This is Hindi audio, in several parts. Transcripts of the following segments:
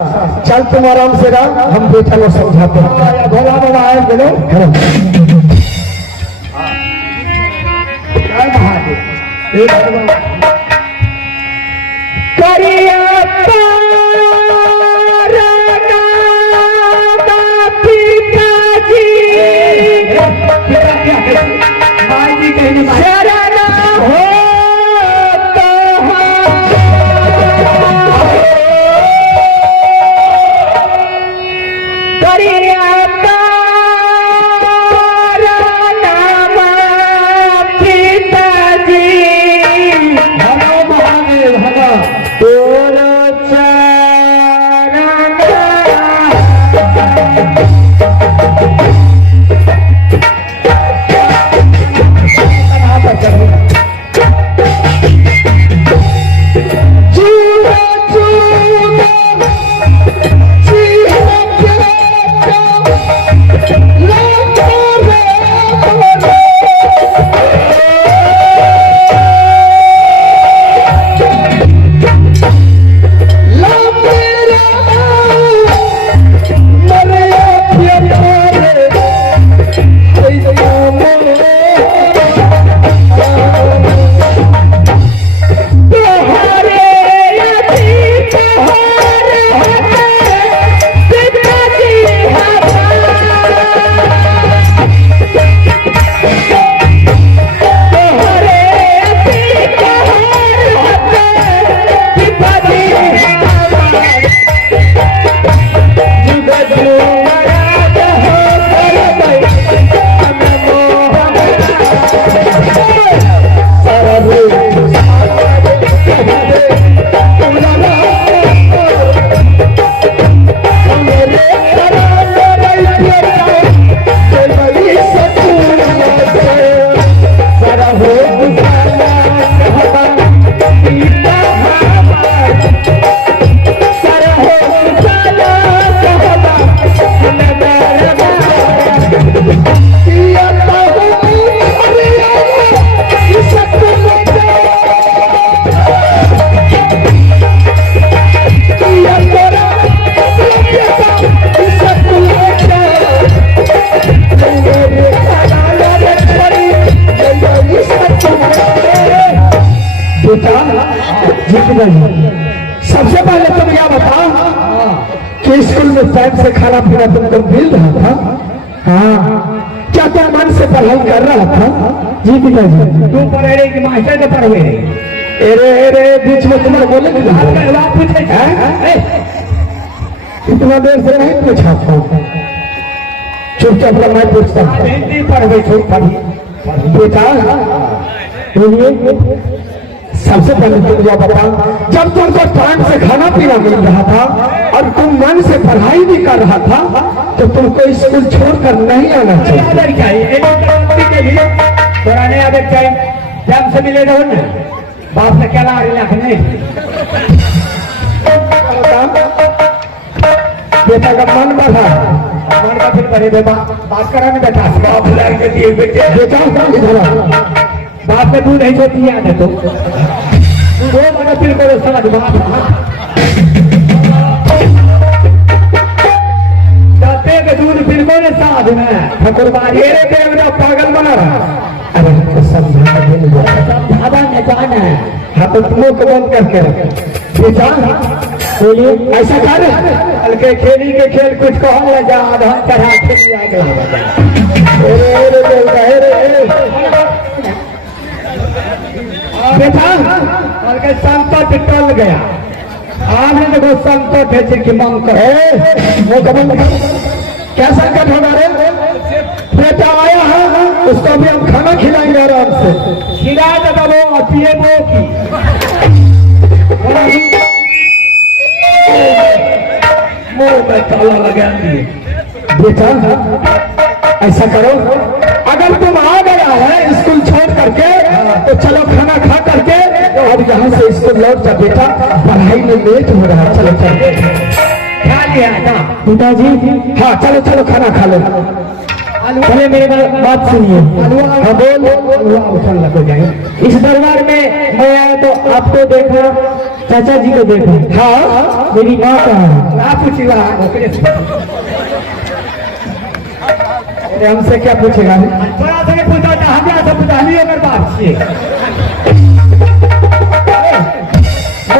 चल तुम आराम से रह, हम बेटा लोग समझाते हैं। भोला बाबा आए बोलो करिया सबसे पहले तुम यह बताओ कि स्कूल में टाइम से खाना पीना तुमको मिल रहा था? हाँ, क्या तुम मन से पढ़ाई कर रहा था? जी पिताजी। तू पढ़े रहे कि मास्टर के पढ़े? अरे बीच में तुम्हारे बोले इतना देर से नहीं पूछा था, चुपचाप मैं पूछता पढ़े बेटा। सबसे पहले तुम यह बताओ, जब तुमको टाइम से खाना पीना मिल रहा था और तुम मन से पढ़ाई भी कर रहा था, तो तुमको स्कूल छोड़कर नहीं आना चाहिए। पुराने आदत चाहिए, जब से मिले रहो ना बाप से क्या रखने बेटा का मन बढ़ा, मन का फिर बड़े बात कराने बैठा बेटा बाप में दूध नहीं छोटी याद है तो वो मना फिर करो समझ बाप जाते के दूध फिर को ने साध में ठकुरबारी रे देवना पागल बना रहा। अरे तो समझावा ने जाना है। हाँ तो तुमों को बंद करके बेटा बोलिए ऐसा कर हल्के खेली के खेल कुछ कहो या जा आधा चढ़ा खेली आगे बेटा और संकट टल गया। आज देखो संकट है कि मांग कर वो कमल क्या संकट होगा रे? बेटा आया है उसको भी हम खाना खिलाएंगे आराम से, खिला देगा वो पिए वो की मुंह में ताला लगा दिए। बेटा ऐसा करो, अगर तुम आ गया है स्कूल छोड़ करके तो चलो खाना खा करके और यहाँ से स्कूल लौट जा बेटा, पढ़ाई में लेट हो रहा है। चलो चलो खा लिया था पिताजी? हाँ चलो चलो खाना खा लो। पहले मेरी बात सुनिए। हाँ बोल। इस दरबार में मैं आया तो आपको देखा चाचा जी को देखो। हाँ मेरी माँ कहाँ है? ना पूछेगा हमसे क्या पूछेगा? थोड़ा सा पूछा था हम यहाँ से पूछा नहीं अगर बात छे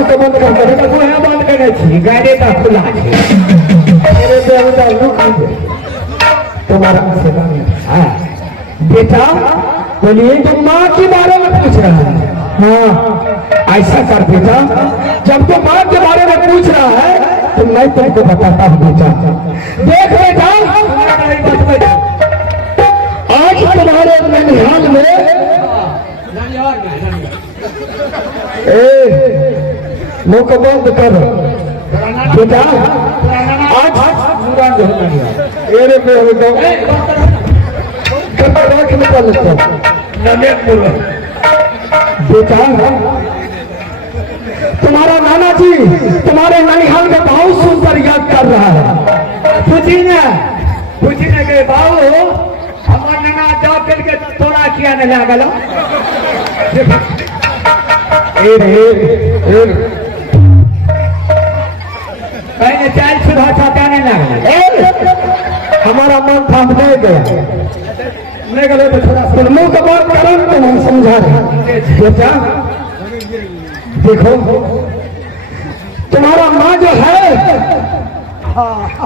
तो बंद कर दे तो वो है बंद करने छी गाड़ी का खुला है मेरे से हम तो रुक तुम्हारा से हाँ बेटा बोलिए तुम माँ के बारे में पूछ रहा है। हाँ ऐसा कर बेटा जब तुम माँ के बारे में पूछ रहा है तो मैं तुमको बताता हूँ बेटा। देख बेटा आज तुम्हारे ननिहाल में मुंह को बंद कर बेटा आज बेटा तुम्हारा नाना जी तुम्हारे ननिहाल में बहुत सुंदर याद कर रहा है। पूछी के बाबू हमार नाना जॉब करके तोड़ा किया न लागल पहले चाल सुधा छाता नहीं लागल हमारा मन थाम नहीं गया नहीं गए तो थोड़ा मुंह का बात करो तो हम समझा रहे बेटा। देखो तुम्हारा माँ जो है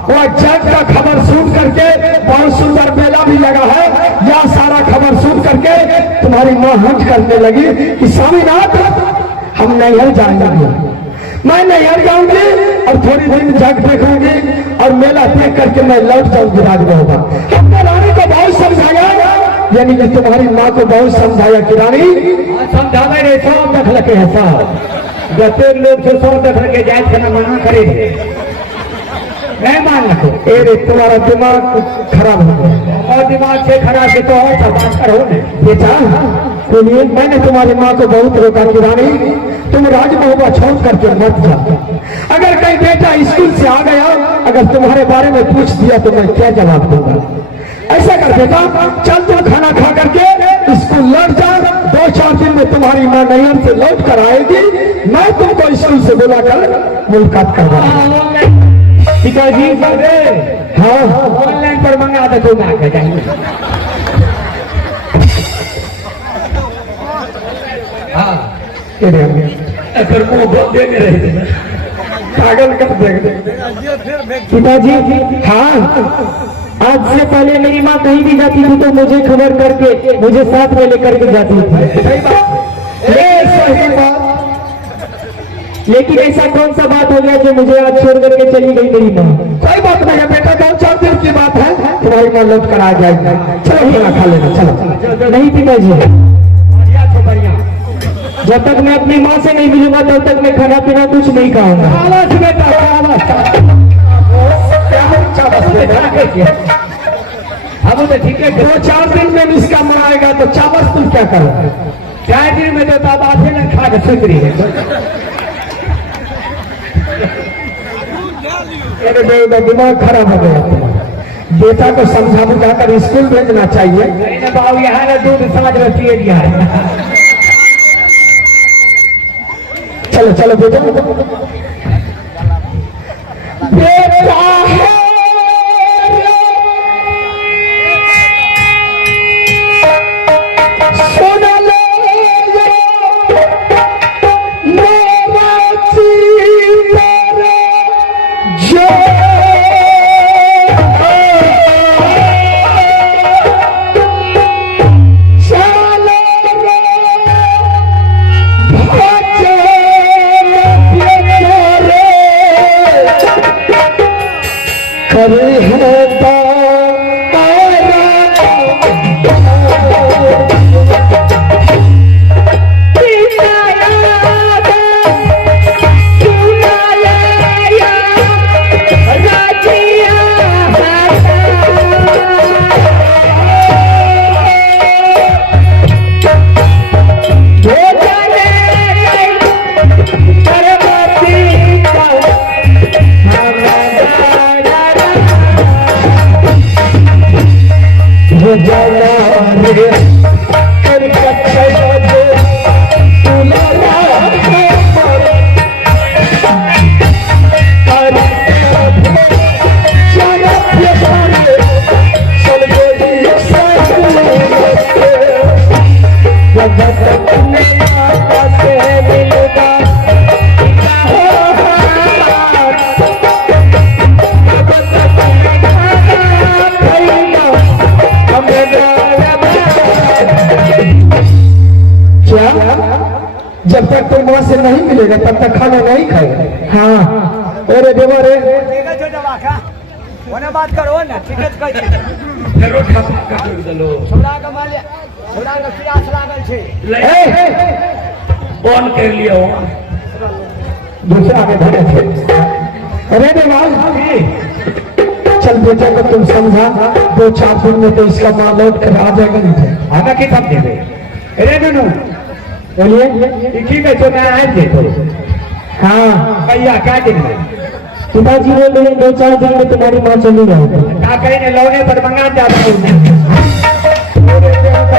वो जग का खबर सुन करके बहुत सुंदर मेला भी लगा है या सारा खबर सुन करके तुम्हारी माँ हंस करने लगी कि स्वामीनाथ हम नैहर जाएंगे। मैं नैहर जाऊंगी और थोड़ी दिन जग देखूंगी और मेला देख करके मैं लौट जाऊंगी राजमहल। हमने रानी को बहुत समझाया यानी कि तुम्हारी माँ को बहुत समझाया कि रानी समझावे रे सब देख लगे है सब जते लोग से सब देख लगे जाए खाना मना करे नहीं मान लो रे तुम्हारा दिमाग खराब हो गया और दिमाग से खराब है तो और बात करो बेटा। सुनिए मैंने तुम्हारी माँ को बहुत रोका कि रानी तुम राजमहल छोड़ करके मत जाओ। अगर कहीं बेटा स्कूल से आ गया अगर तुम्हारे बारे में पूछ दिया तो मैं क्या जवाब दूंगा। ऐसा कर बेटा चल तुम खाना खा करके स्कूल लौट जा 2-4 दिन में तुम्हारी माँ नैहर से लौट कर आएगी मैं तुमको स्कूल से बुलाकर मुलाकात करवाऊंगा। पिताजी हाँ ऑनलाइन पर मंगा दे तुम आके जाएंगे। हाँ अगर वो देने रहे पागल कर देंगे पिताजी। हाँ आज से पहले मेरी माँ कहीं भी जाती थी तो मुझे खबर करके मुझे साथ में लेकर के जाती थी। सही बात लेकिन ऐसा कौन सा बात हो गया जो मुझे आज छोड़ करके चली गई मेरी माँ? कोई बात नहीं है बेटा 2-4 दिन की बात है तुम्हारी माँ लौट कर आ जाएगी। चलो खाना खा लेना चलो। नहीं पिताजी जब तक मैं अपनी माँ से नहीं मिलूंगा तब तक मैं खाना पीना कुछ नहीं खाऊंगा। हम तो ठीक है 2-4 दिन में इसका मनाएगा तो चावल तुम क्या करो 4 दिन में तो तब आधे न खा के सुधरी है। दिमाग खराब हो गया बेटा को समझा बुझाकर स्कूल भेजना चाहिए। बाबू यहाँ ना दूध समझ रखिए दिया है। चलो चलो बेटा बेटा है सुन लो मेरा चीर जो करे है मिलेगा तब तक खाना नहीं खाएगा। हाँ अरे देवा रे ठीक है जो दवा खा ओने बात करो ना ठीक है कह दे चलो ठाकुर का कर दलो छोड़ा के माले छोड़ा के प्यास लागल छे फोन कर लियो दूसरा आगे धरे थे। अरे देवा चल बेटा को तुम समझा 2-4 दिन में तो इसका माँ लौट कर आ जाएगा नहीं आगा की सब देवे अरे ननु बोलिए इकी में तो मैं आज दे तो हाँ भैया क्या दिन में पिताजी बोल रहे 2-4 दिन में तुम्हारी माँ चली जाएगी। का कहीं ने लौने पर मंगा जाता हूँ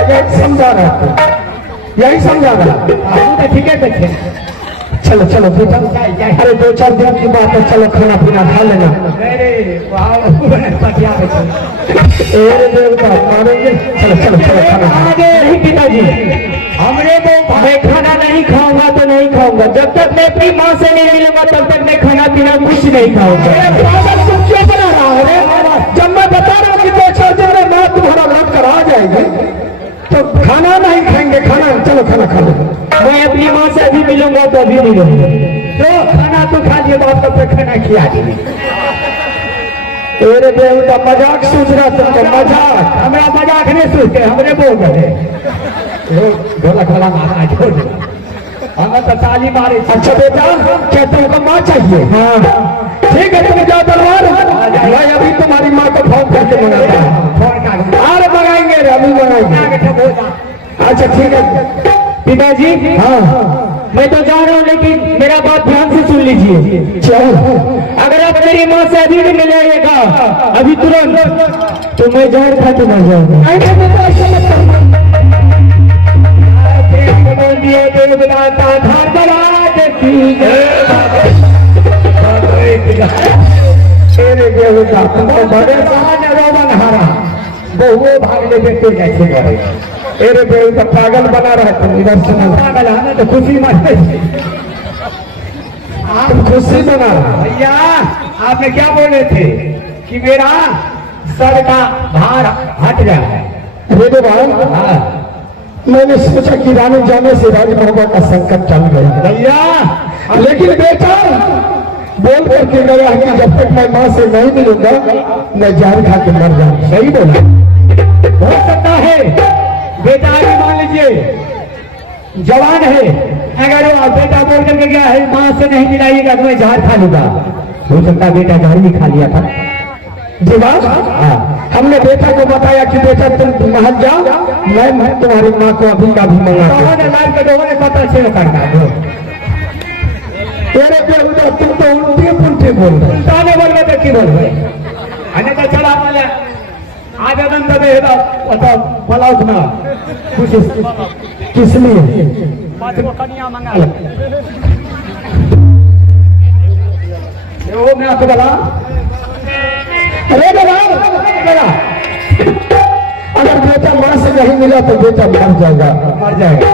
यही समझा रहा था यही समझा रहा ठीक है बच्चे चलो चलो बेटा अरे 2-4 दिन की बात है चलो खाना पीना खा लेना। अरे वाह पटिया अरे देवता मारेंगे चलो चलो चलो खाना आगे नहीं पिताजी, हमरे को मैं खाना नहीं खाऊंगा तो नहीं खाऊंगा। जब तक मैं अपनी माँ से नहीं मिलूंगा तब तक मैं खाना पीना कुछ नहीं खाऊंगा। पागल तुम क्यों बना रहा है? जब मैं बता रहा हूँ कि 2-4 दिन में माँ तुम्हारा लौट कर आ जाएगी तो खाना नहीं खाएंगे। खाना चलो खाना खा लो। मैं अपनी माँ से अभी मिलूंगा तो अभी मिलूंगा। तो खाना तो खा लिए बाप कब तक खाना खिला दी अरे देवता मजाक सोच रहा तुमको मजाक। हमारा मजाक नहीं सोचते हमरे बोल रहे ढोलक वाला मारा छोड़ हमें तो ताली मारे अच्छा बेटा क्या तुमको माँ चाहिए? हाँ ठीक है तुम जाओ दरबार मैं अभी तुम्हारी माँ को फोन करके मंगाता हूँ। फोन का अरे मंगाएंगे अभी मंगाएंगे। अच्छा ठीक है पिताजी हाँ मैं तो जा रहा हूँ लेकिन मेरा बात ध्यान से सुन लीजिए। चलो अगर आप मेरी माँ से अभी भी मिलाइएगा अभी तुरंत तो मैं जहर खा के मर जाऊंगा। तेरे देवता तुमको बड़े हारा बहुओं भाग ले देते कैसे करे। अरे देवता पागल बना रहा तुम इधर से पागल है ना तो खुशी मत तुम खुशी बना रहा। भैया आपने क्या बोले थे कि मेरा सर का भार हट जाए अरे देवा हाँ मैंने सोचा कि रानी जाने से राजमहल का संकट टल गया भैया लेकिन बेटा बोल करके गया कि जब तक मैं माँ से नहीं मिलूंगा मैं जहर खा के मर जाऊंगा। सही बोला हो सकता है बेटा भी मान लीजिए जवान है अगर वो बेटा बोल करके गया है माँ से नहीं मिलाइएगा तो मैं जहर खा लूंगा हो सकता है बेटा जहर भी खा लिया था। जीवा हमने बेटा को बताया कि बेटा तुम महल जाओ मैं तुम्हारी माँ को अभी का भी मंगा दोनों ने पता चल करना दो तेरे बेटा तुम तो उल्टे पुल्टे बोल रहे ताने बोल रहे की बोल रहे अन्य तो चला बोले आज अनंत देगा मतलब पलाउत ना कुछ किस लिए पांच को कनिया मंगा वो मैं आपको बोला अरे बेटा अगर बेटा माँ से नहीं मिला तो बेटा मर जाएगा मर जाएगा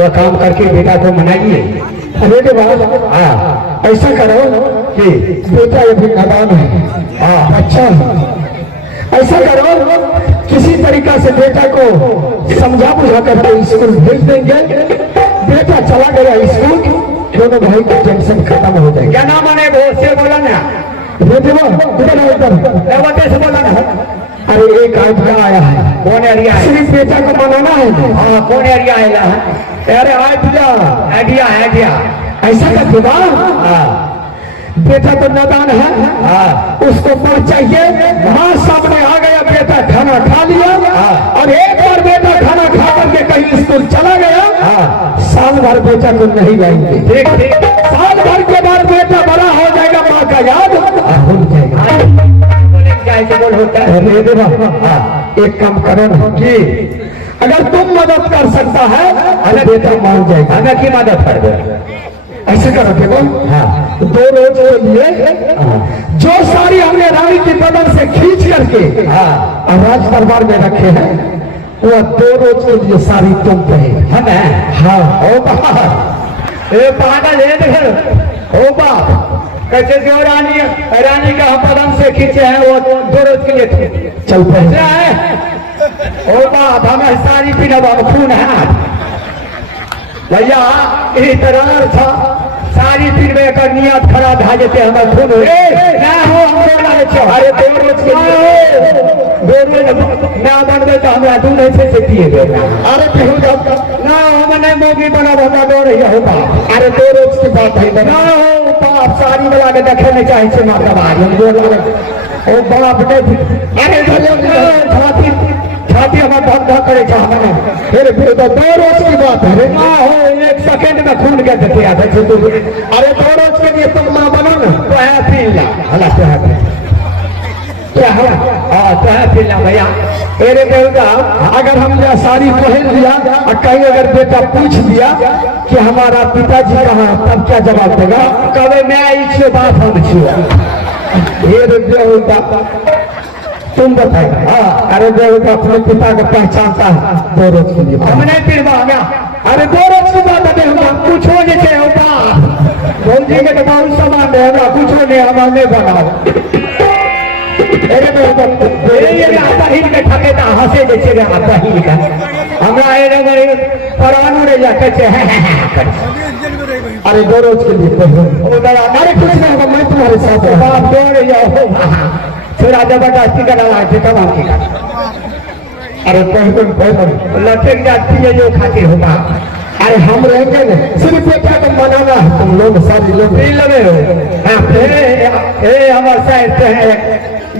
वह काम करके बेटा को मनाइए। अरे रे बाबा, हाँ ऐसा करो कि बेटा अभी नादान है, हाँ अच्छा है। ऐसा करो किसी तरीका से बेटा को समझा बुझा कर स्कूल भेज देंगे। बेटा चला गया स्कूल, दोनों भाई की टेंशन खत्म हो जाएगी। क्या नाम है वो से बोला ना, ये देखो इधर आओ, इधर। वटे से बोला ना। अरे एक आइडिया आया है, कौन एरिया है? सिर्फ बेटा को मनाना है ना। हाँ कौन एरिया आएगा? अरे आइडिया आइडिया आइडिया। ऐसा कर देगा, हाँ बेटा तो नादान है, हाँ उसको पढ़ चाहिए। माँ सामने आ गया, बेटा खाना खा लिया, और एक बार बेटा खाना खा करके कहीं स्कूल चला गया, हाँ साल भर बेटा को नहीं लाएंगे। ठीक ठीक। साल भर के बाद बेटा बड़ा हो जाएगा, माँ का याद भूल जाएगा। बोल होता है। अरे देखो, एक काम करो ना कि अगर तुम मदद कर सकता है अरे बेटा मान जाएगा। हमें की मदद कर दे। ऐसे करो देखो, हाँ 2 रोज के लिए जो साड़ी हमने रानी की बदन से खींच करके हाँ और राज दरबार में रखे हैं, वो 2 रोज के लिए साड़ी तुम पहने। हमें हाँ ओ बाप, ए पागल है देख, ओ बाप कैसे जो रानी का हम पदम से खींचे हैं वो 2 रोज के लिए थे। चल पहले। क्या है? ओ बाप हमें साड़ी पीना बाबा खून है भैया, इस तरह था साड़ी पीने कर नियत खराब है जैसे हमें खून हो ना हो। हम अरे 2 रोज के लिए 2 रोज ना बनबे तो हमरा दूध से पिए देगा। अरे कहूँ ना हम नहीं मोगी बना बता दो रही होगा। अरे 2 रोज की बात है ना हो बाप साड़ी वाला के देखे नहीं चाहे से माता बारी ओ बाप ने अरे छाती छाती हमारे धक धक करे चाहे फिर 2 रोज की बात है। ना हो 1 सेकंड में खून के देते आते तू। अरे 2 रोज के लिए तुम माँ बनो ना। तो है पी ला हला तो है क्या है? हाँ तो है पी ला भैया। अरे बेटा, अगर हमने साड़ी पहन लिया और कहीं अगर बेटा पूछ दिया कि हमारा पिताजी कहाँ है, तब क्या जवाब देगा? कभी मैं इच्छे बात हम छुआ ये बेटा तुम बताएगा। हाँ अरे बेटा अपने पिता को पहचानता है 2 रोज के लिए। हम नहीं पीवा। अरे 2 रोज की बात है, हम कुछ हो नहीं होता भौजी के तो बहुत सामान है हमरा कुछ नहीं हम नहीं बनाओ। अरे बेटा बहिन के ठके तो हंसे जैसे बहिन का हमरा परानू रह जाते अरे 2 रोज के लिए अरे कुछ नहीं होगा, मैं तुम्हारे साथ हूँ। बाप दौड़ जाओ थोड़ा जबरदस्ती करा कब हम अरे पहले लटक जाती है जो खातिर होगा। अरे हम रहेंगे ना, सिर्फ बेटा को मनाना है। तुम लोग सारी लोग पी लगे हो हमारे साइड से है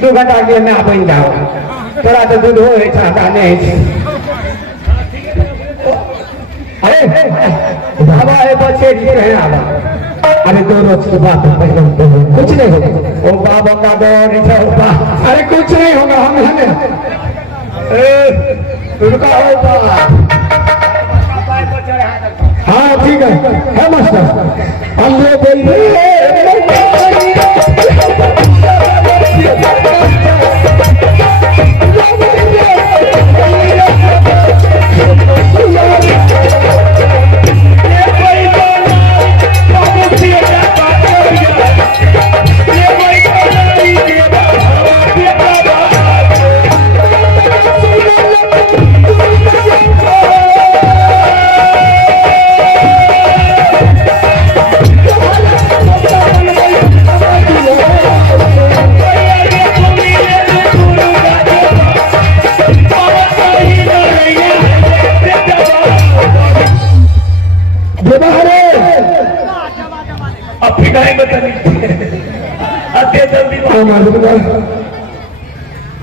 2 घंटा के लिए मैं बन जाओ थोड़ा तो दूध हो चाहता नहीं। अरे बाबा है बच्चे अरे 2 रोज की बात है, पहले कुछ नहीं होगा। ओ बाबा का दौर अरे कुछ नहीं होगा, हम हैं। रुका होगा। हाँ ठीक है मास्टर, हम लोग बोल रहे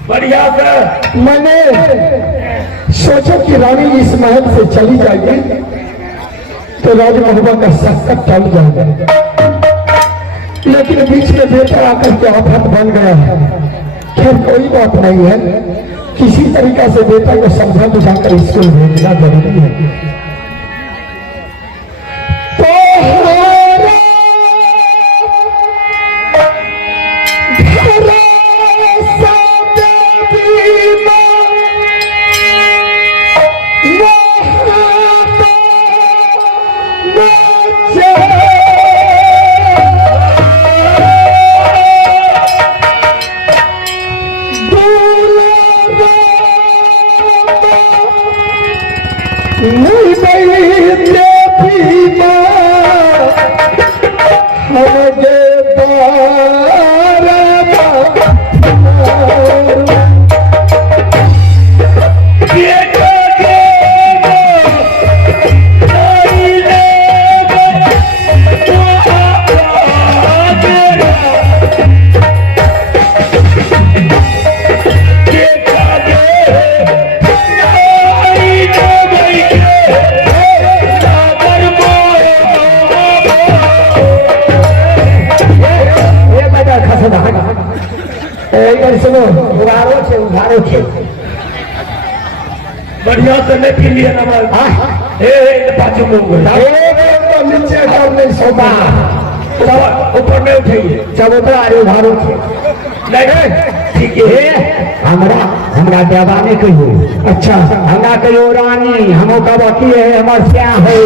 बढ़िया से मैंने सोचा कि रानी इस महल से चली जाएगी तो राज महुआ का संकट टल जाएगा, लेकिन बीच में बेटा आकर के आफत बन गया है। खैर कोई बात नहीं है, किसी तरीका से बेटा को समझा बुझाकर स्कूल भेजना जरूरी है। नहीं बैठे बीमा हमगे सुनो उघारो छे बढ़िया से नहीं पी लिया ना पाँचों लोग नीचे कर नहीं सोता ऊपर में उठाइए चबूतरा अरे उघारो छे नहीं ठीक है हमरा देवाने कहियो अच्छा हमरा कहियो रानी हमो का बकी है हमर क्या है